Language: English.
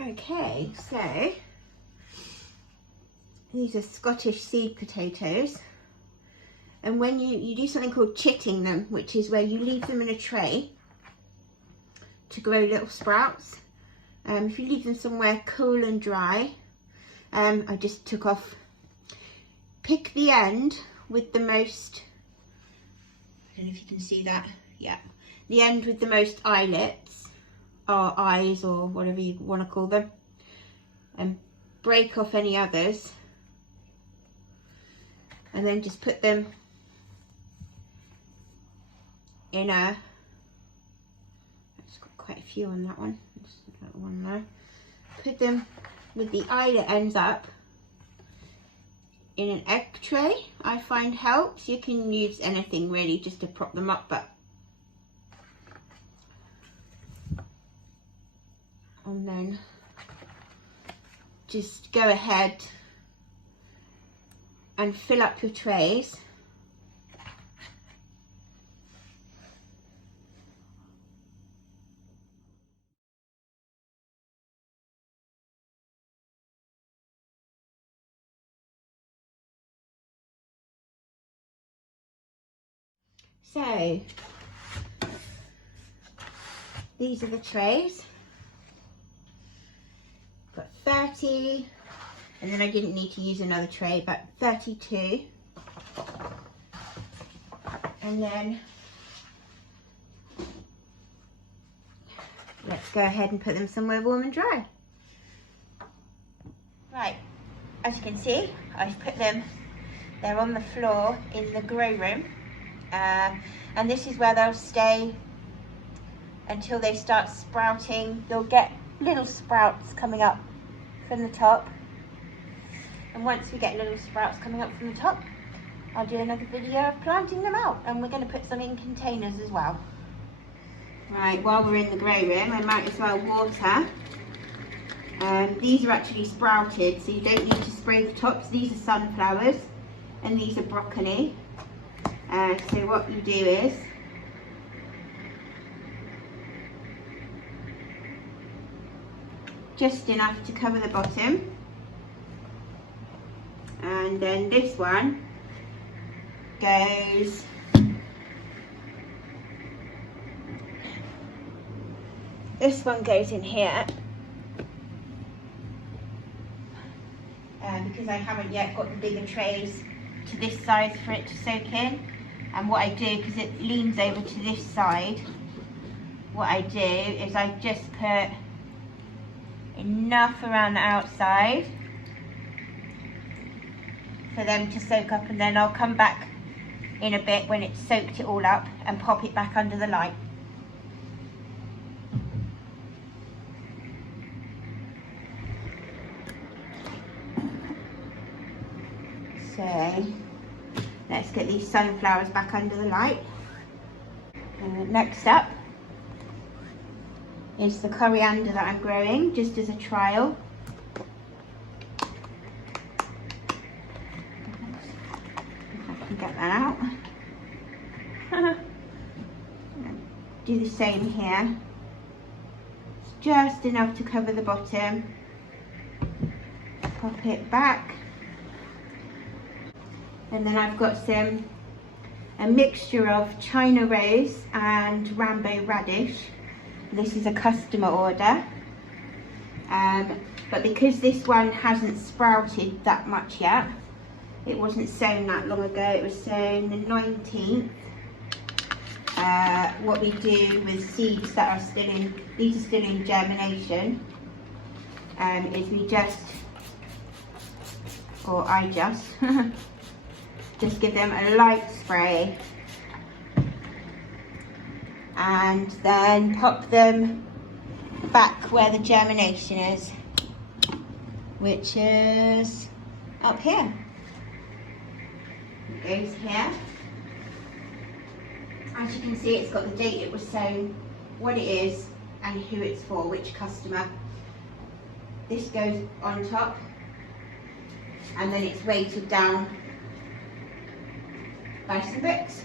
Okay, so these are Scottish seed potatoes, and when you do something called chitting them, which is where you leave them in a tray to grow little sprouts. If you leave them somewhere cool and dry, I just took off, pick the end with the most, I don't know if you can see that, yeah, the end with the most eyelets, or eyes, or whatever you want to call them, and break off any others, and then just put them in a, it's got quite a few on that one, just that one there, put them with the eyelet ends up in an egg tray. I find helps. You can use anything really just to prop them up, but and then just go ahead and fill up your trays. So these are the trays. Got 30, and then I didn't need to use another tray, but 32. And then let's go ahead and put them somewhere warm and dry. Right, as you can see, I've put them, they're on the floor in the grow room. And this is where they'll stay until they start sprouting. You'll get little sprouts coming up from the top, and once we get little sprouts coming up from the top, I'll do another video of planting them out, and we're going to put some in containers as well. Right, while we're in the grow room, I might as well water. These are actually sprouted, so you don't need to spray the tops. These are sunflowers and these are broccoli. So what you do is just enough to cover the bottom, and then this one goes in here, because I haven't yet got the bigger trays to this size for it to soak in. And what I do, because it leans over to this side, what I do is I just put enough around the outside for them to soak up, and then I'll come back in a bit when it's soaked it all up and pop it back under the light. So let's get these sunflowers back under the light. Next up is the coriander that I'm growing, just as a trial. If I can get that out. Do the same here. It's just enough to cover the bottom. Pop it back. And then I've got a mixture of China Rose and Rambo Radish. This is a customer order. But because this one hasn't sprouted that much yet, it wasn't sown that long ago, it was sown the 19th. What we do with seeds that are still in, these are still in germination, is we just, or I just, just give them a light spray and then pop them back where the germination is, which is up here. It goes here. As you can see, it's got the date it was sown, what it is, and who it's for, which customer. This goes on top, and then it's weighted down by some bricks.